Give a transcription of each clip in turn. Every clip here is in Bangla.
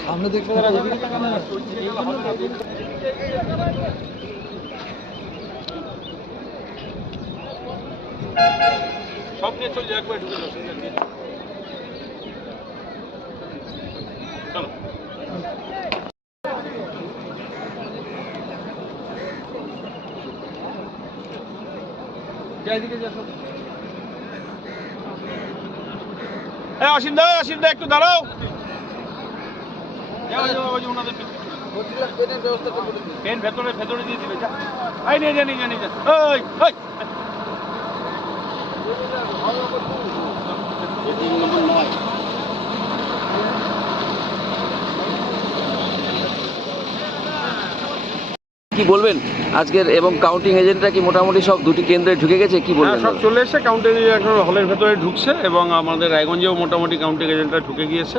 সামনে দেখতে সব নিয়ে চল একবার ঢুকে যাও অসুবিধা নেই। চলো হ্যাঁ অসীম দা দা একটু দাঁড়াও। পেন ভেতরে ভেতরে দিয়ে দিবে যা এই নিয়ে যা নিয়ে যা নিয়ে যা ওই ওই কি বলবেন? আজকের এবং কাউন্টিং এজেন্টরা কি মোটামুটি সব দুটি কেন্দ্রে ঢুকে গেছে? কি হ্যাঁ বলবেন সব চলে এসেছে। কাউন্টিং এখন হলের ভেতরে ঢুকছে এবং আমাদের রায়গঞ্জেও মোটামুটি কাউন্টিং এজেন্টরা ঢুকে গিয়েছে।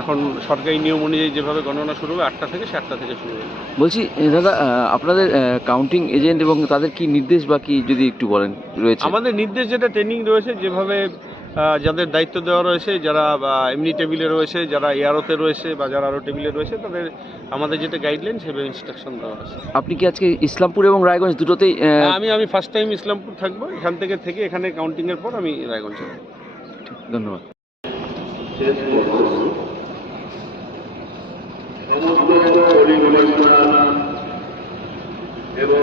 এখন সরকারি নিয়ম অনুযায়ী যেভাবে গণনা শুরু হবে আটটা থেকে সাতটা থেকে শুরু হবে। বলছি দাদা আপনাদের কাউন্টিং এজেন্ট এবং তাদের কি নির্দেশ বা কি যদি একটু বলেন রয়েছে? আমাদের নির্দেশ যেটা ট্রেনিং রয়েছে যেভাবে যাদের দায়িত্ব দেওয়া রয়েছে যারা বা, এমনি টেবিলে রয়েছে যারা এয়ারোতে রয়েছে বা যারা আরও টেবিলে রয়েছে তাদের আমাদের যেটা গাইডলাইন সেভাবে ইনস্ট্রাকশন দেওয়া আছে। আপনি কি আজকে ইসলামপুর এবং রায়গঞ্জ দুটোতেই আমি আমি ফার্স্ট টাইম ইসলামপুর থাকব। এখান থেকে থেকে এখানে কাউন্টিংয়ের পর আমি রায়গঞ্জ যাব। ধন্যবাদ। এবং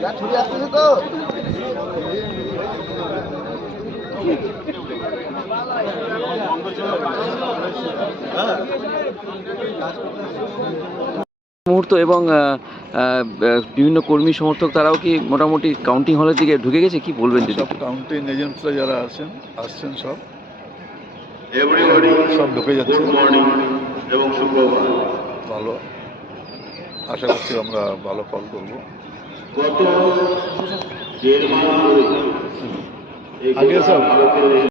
বহন আসতেছে তো। মুহূর্ত এবং বিভিন্ন কর্মী সমর্থক তারাও কি মোটামুটি কাউন্টিং হলের দিকে ঢুকে গেছে? কি বলবেন যদি? সব কাউন্টিং এজেন্টরা যারা আছেন আসছেন সব। সব ঢুকে যাচ্ছে। এবং ভালো। আশা করছি আমরা ভালো ফল করব। গত দেড় মাস ধরে